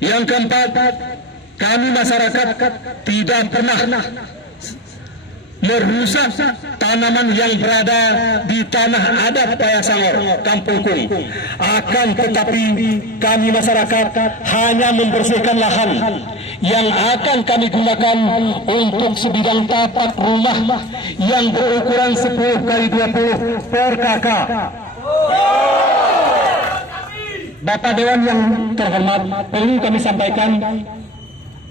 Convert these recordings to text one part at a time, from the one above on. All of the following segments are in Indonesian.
Yang keempat, kami masyarakat tidak pernah merusak tanaman yang berada di tanah adat Payasangor, Kampung Kung. Akan tetapi kami masyarakat hanya membersihkan lahan yang akan kami gunakan untuk sebidang tapak rumah yang berukuran 10 kali 20 per kakak. Bapak Dewan yang terhormat, perlu kami sampaikan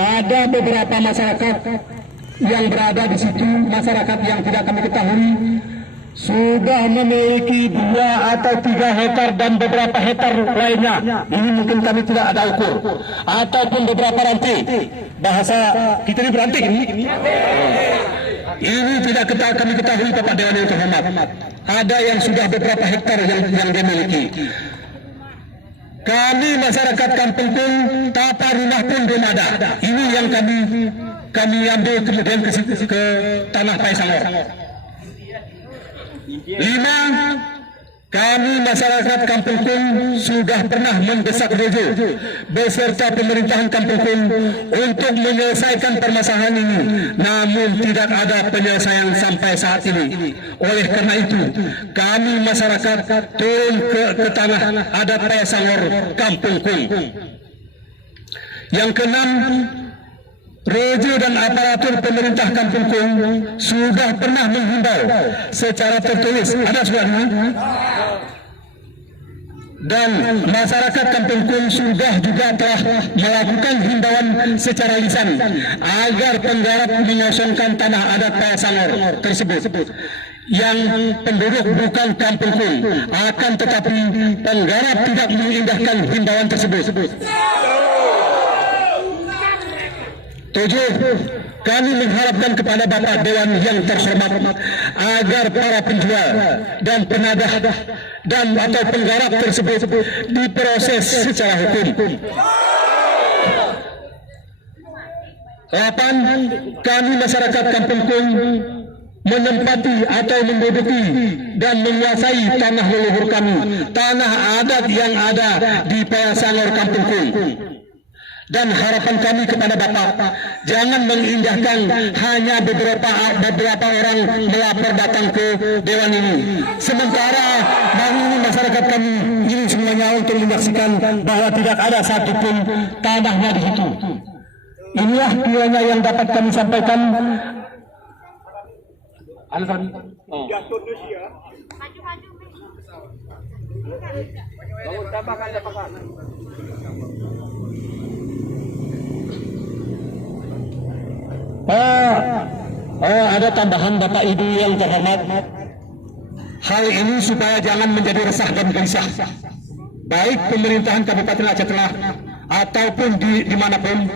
ada beberapa masyarakat yang berada di situ, masyarakat yang tidak kami ketahui sudah memiliki 2 atau 3 hektar dan beberapa hektar lainnya. Ini mungkin kami tidak ada ukur, ataupun beberapa ranting. Bahasa kita ini beranting ini. Ini tidak kami ketahui, Bapak Dewan yang terhormat. Ada yang sudah beberapa hektar yang dia miliki. Kami masyarakat Kampung Kung, tata rumah pun belum ada. Ini yang kami ambil kemudian ke tanah Payasangor. 5. Kami masyarakat Kampung Kung sudah pernah mendesak Rojo beserta pemerintahan Kampung Kung untuk menyelesaikan permasalahan ini, namun tidak ada penyelesaian sampai saat ini. Oleh karena itu, kami masyarakat turun ke tanah adat Payasangor, Kampung Kung. Yang keenam, Rojo dan aparatur pemerintah Kampung Kung sudah pernah menghimbau secara tertulis, ada suratnya, dan masyarakat Kampung Kung sudah juga telah melakukan himbauan secara lisan agar penggarap mengosongkan tanah adat Payasangor tersebut yang penduduk bukan Kampung Kung. Akan tetapi penggarap tidak mengindahkan himbauan tersebut. 7. Kami mengharapkan kepada Bapak Dewan yang terhormat agar para penjual dan penadah dan atau penggarap tersebut diproses secara hukum. 8. Kami masyarakat Kampung Kung menempati atau menduduki dan menguasai tanah leluhur kami, tanah adat yang ada di Payasangor, Kampung Kung. Dan harapan kami kepada Bapak, jangan mengindahkan hanya beberapa orang melapor datang ke Dewan ini. Sementara hari ini masyarakat kami ini semuanya untuk menyaksikan bahwa tidak ada satupun tanahnya di situ. Inilah kiranya yang dapat kami sampaikan. Ada tambahan Bapak Ibu yang terhormat. Hal ini supaya jangan menjadi resah dan gelisah, baik pemerintahan Kabupaten Aceh Tengah ataupun dimanapun.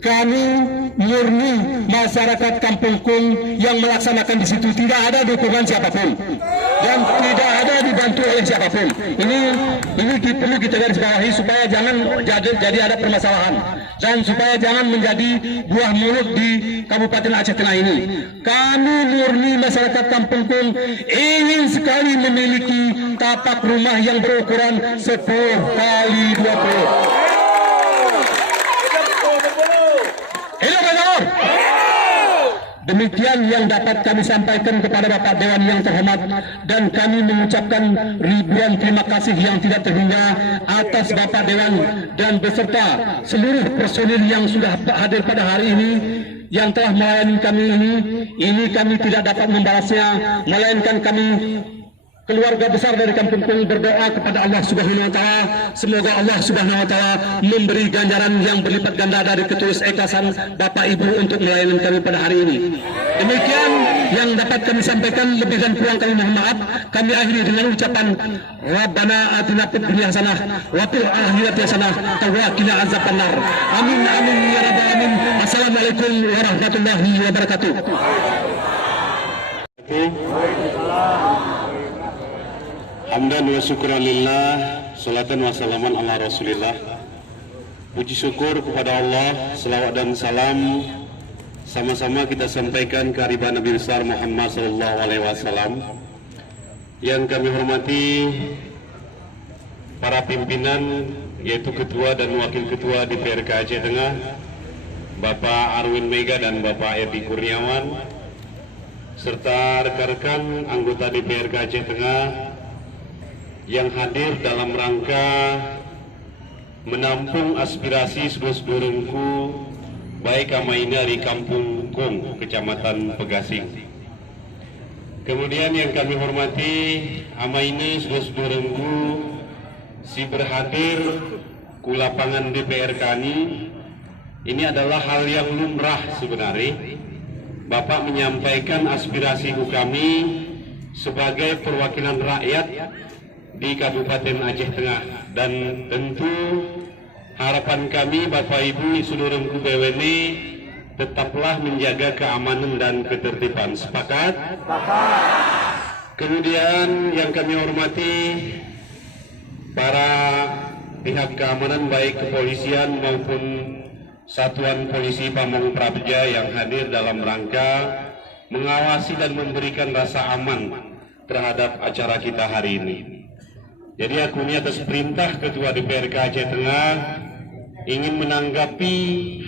Kami murni masyarakat Kampung Kung yang melaksanakan di situ, tidak ada dukungan siapapun dan tidak ada dibantu oleh siapapun. Ini perlu kita garis bawahi supaya jangan jadi ada permasalahan dan supaya jangan menjadi buah mulut di Kabupaten Aceh Tengah ini. Kami murni masyarakat Kampung Kung ingin sekali memiliki tapak rumah yang berukuran 10 kali 20. Demikian yang dapat kami sampaikan kepada Bapak Dewan yang terhormat, dan kami mengucapkan ribuan terima kasih yang tidak terhingga atas Bapak Dewan dan beserta seluruh personil yang sudah hadir pada hari ini yang telah melayani kami ini. Ini kami tidak dapat membalasnya, melainkan kami keluarga besar dari Kampung Kung berdoa kepada Allah Subhanahu wa taala, semoga Allah Subhanahu wa taala memberi ganjaran yang berlipat ganda dari ketulus ikhlasan Bapak Ibu untuk melayani kami pada hari ini. Demikian yang dapat kami sampaikan, lebih dan kurang kami mohon maaf. Kami akhiri dengan ucapan Rabbana atina fid dunya hasanah wa fil akhirati hasanah wa qina azabannar. Amin amin ya rabbal alamin. Assalamualaikum warahmatullahi wabarakatuh. Hamdan wa syukran lillah, salatan wa salaman ala rasulillah. Puji syukur kepada Allah, selawat dan salam sama-sama kita sampaikan ke hadirat Nabi besar Muhammad sallallahu alaihi wasallam. Yang kami hormati para pimpinan yaitu Ketua dan Wakil Ketua DPRK Aceh Tengah, Bapak Arwin Mega dan Bapak Edi Kurniawan, serta rekan-rekan anggota DPRK Aceh Tengah yang hadir dalam rangka menampung aspirasi sedulur-sedulurku baik amaina di Kampung Kong, Kecamatan Pegasing. Kemudian yang kami hormati amaina sedulur-sedulurku si berhadir ku lapangan DPRK ini adalah hal yang lumrah sebenarnya. Bapak menyampaikan aspirasi kami sebagai perwakilan rakyat di Kabupaten Aceh Tengah, dan tentu harapan kami Bapak Ibu sedulurku BWN tetaplah menjaga keamanan dan ketertiban. Sepakat? Kemudian yang kami hormati para pihak keamanan baik kepolisian maupun Satuan Polisi Pamong Prabeja yang hadir dalam rangka mengawasi dan memberikan rasa aman terhadap acara kita hari ini. Jadi aku ini atas perintah Ketua DPRK Aceh Tengah ingin menanggapi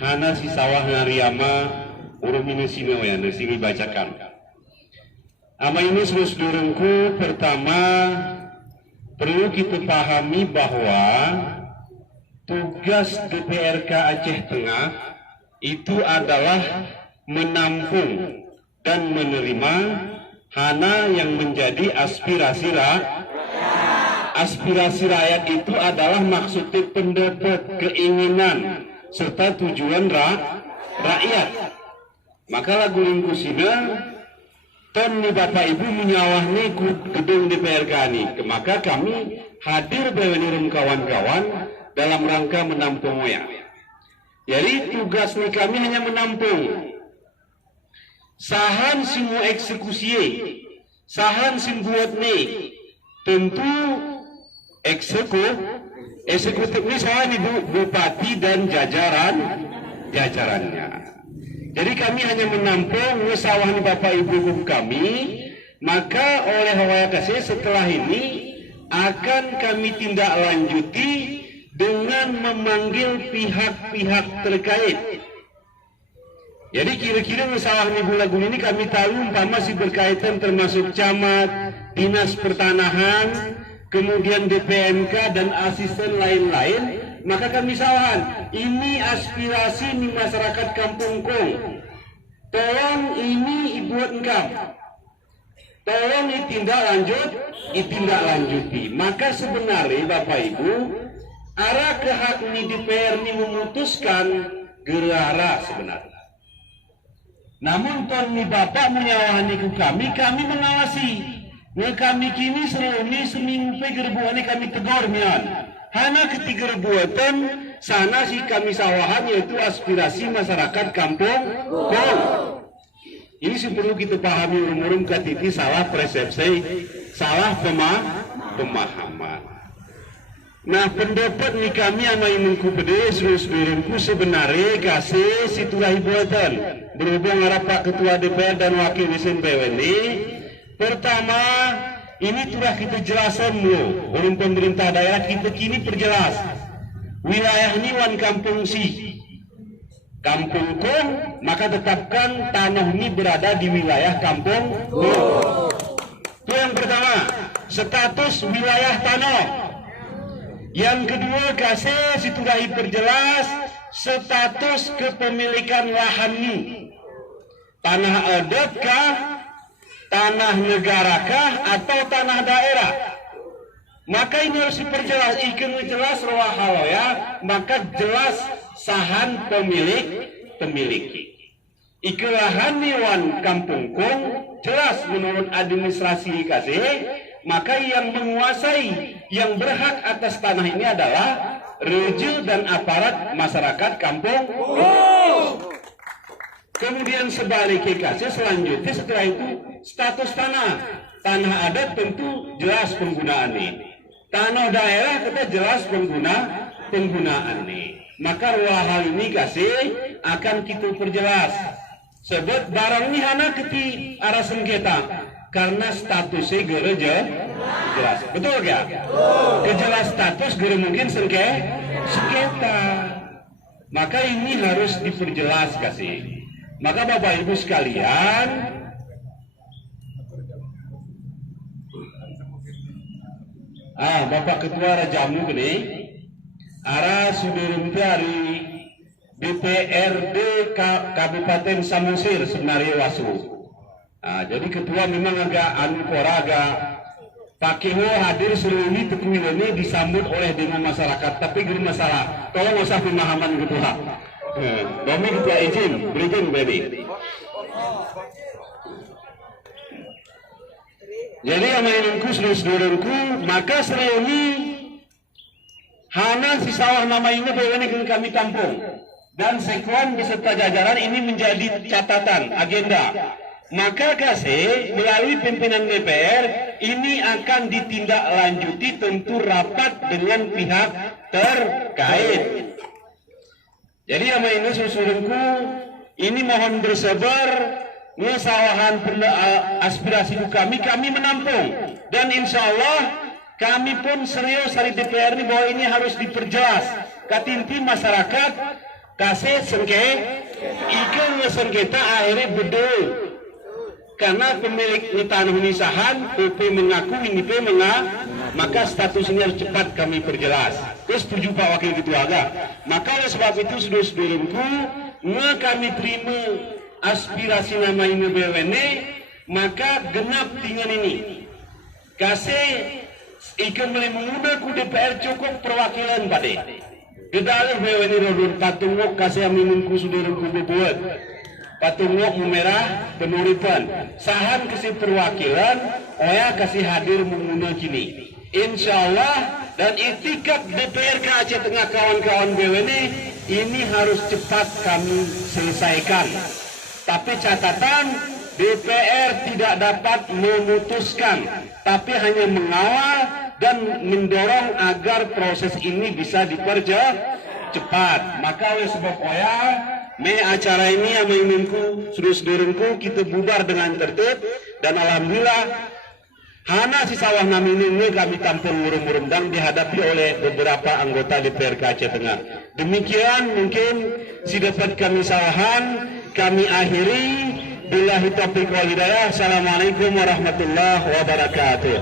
hana si sawah ngariama urung ini sino ya sini bacakan. Ama ini sedulurku, pertama perlu kita pahami bahwa tugas DPRK Aceh Tengah itu adalah menampung dan menerima hana yang menjadi aspirasi rakyat itu adalah maksudnya pendapat, keinginan, serta tujuan rakyat. Maka lagu lingkusina ton ni Bapak Ibu menyawah ni gedung DPRK ni. Maka kami hadir bersama kawan-kawan dalam rangka menampung ya. Jadi tugas ni kami hanya menampung. Sahan semua eksekusi, sahan simbuat ni tentu eksekutif ini sahan ibu bupati dan jajarannya. Jadi kami hanya menampung sawah ni Bapak Ibu kami. Maka oleh Wayakase setelah ini akan kami tindak lanjuti dengan memanggil pihak-pihak terkait. Jadi kira-kira masalah lagu ini kami tahu umpama masih berkaitan termasuk camat, dinas pertanahan, kemudian DPMK dan asisten lain-lain, maka kami sawahan. Ini aspirasi di masyarakat Kampung Kong. Tolong ini dibuat engkau. Tolong ditindaklanjuti. Maka sebenarnya Bapak Ibu, arah ke hak ni DPR ini memutuskan gerara sebenarnya. Namun ton ni Bapak menyawahani ku kami mengawasi. Kami kini seruni seminggu gerbuan kami tegur mian. Hana ketiga gerbuatan sana si kami sawahan yaitu aspirasi masyarakat Kampung Kong. Ini sih perlu kita pahami urum-urum katiti salah persepsi, salah pemahaman. Nah pendapat ni kami ama imungku pedes seluruhku sebenarnya kasih situlah buatan berhubung arah Pak Ketua DPR dan Wakil Dewan BWN. Pertama ini telah kita jelasan dulu oleh pemerintah daerah kita kini perjelas wilayah ini wan Kampung Si Kampung Kong, maka tetapkan tanah ini berada di wilayah Kampung Kong. Itu yang pertama, status wilayah tanah. Yang kedua, kasih situlah perjelas status kepemilikan lahan ini. Tanah adat kah, tanah negara kah, atau tanah daerah? Maka ini harus diperjelas. Ikan jelas roh haloya, maka jelas sahan pemiliki. Ikan lahan niwan Kampung Kong jelas menurut administrasi kasih. Maka yang menguasai, yang berhak atas tanah ini adalah reju dan aparat masyarakat Kampung Kong. Kemudian sebaliknya kasih selanjutnya setelah itu status tanah adat tentu jelas penggunaannya. Tanah daerah kita jelas penggunaannya. Maka hal ini kasih akan kita perjelas. Sebab barang ini hana keti arah sengketa. Karena statusnya gereja jelas, betul gak? Kejelas status gere mungkin sengketa. Maka ini harus diperjelas kasih. Maka Bapak Ibu sekalian, Bapak Ketua Rajamu ini, arah sudirun dari DPRD Kabupaten Samosir Semenario Wasu. Jadi ketua memang agak agak Pakeho hadir seluruh tekui ini disambut oleh dengan masyarakat, tapi guru masalah. Tolong usah pemahaman ketua. Kami ketua izin, berizin baby. Jadi amaininku saudara-saudaraku, maka seruni hana si sawah nama ini ini kami tampung dan sekuan beserta jajaran ini menjadi catatan agenda. Maka kasih melalui pimpinan DPR ini akan ditindaklanjuti tentu rapat dengan pihak terkait. Jadi sama ini saudaraku, ini mohon bersabar, ngesawahan aspirasi kami menampung dan insya Allah kami pun serius dari DPR ini bahwa ini harus diperjelas. Katinti masyarakat kasih sengketa akhirnya betul. Karena pemilik tanah nisahan, PP mengaku, ini P maka status ini harus cepat kami perjelas. Terus setuju Pak Wakil Ketua Agak. Maka oleh sebab itu saudara-saudaraku, kami terima aspirasi nama ini BWN, maka genap tinggal ini. Kasih ikan boleh menggunakan DPR cukup perwakilan pada. Kedalih BWN rodor patungok kasih aminunku saudaraku berbuat. Patungok memerah penuritan sahan kasih perwakilan oya kasih hadir mengundang kini insyaallah dan itikat DPRK Aceh Tengah kawan-kawan BWN ini harus cepat kami selesaikan, tapi catatan DPR tidak dapat memutuskan tapi hanya mengawal dan mendorong agar proses ini bisa dipercepat. Maka oleh sebab oya acara ini yang mengiminku saudara-saudaraku kita bubar dengan tertib dan alhamdulillah hana si sawah namin ini kami tampung murung-murung dan dihadapi oleh beberapa anggota DPRK Aceh Tengah. Demikian mungkin si dapat kami sawahan kami akhiri. Billahi taufiq wal hidayah. Assalamualaikum warahmatullahi wabarakatuh.